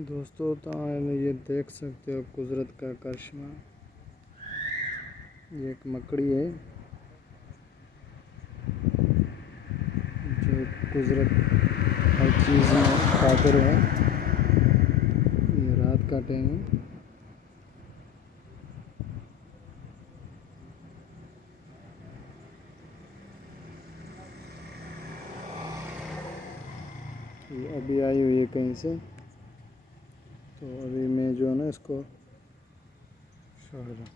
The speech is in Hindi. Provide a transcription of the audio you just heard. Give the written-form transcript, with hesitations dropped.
दोस्तों तो ये देख सकते हो कुदरत का करिश्मा। ये एक मकड़ी है जो कुदरत हर चीज़ में कातर है। ये रात का टाइम है। ये अभी आई हुई है कहीं से, तो अभी मैं जो है ना इसको छोड़ दूँ।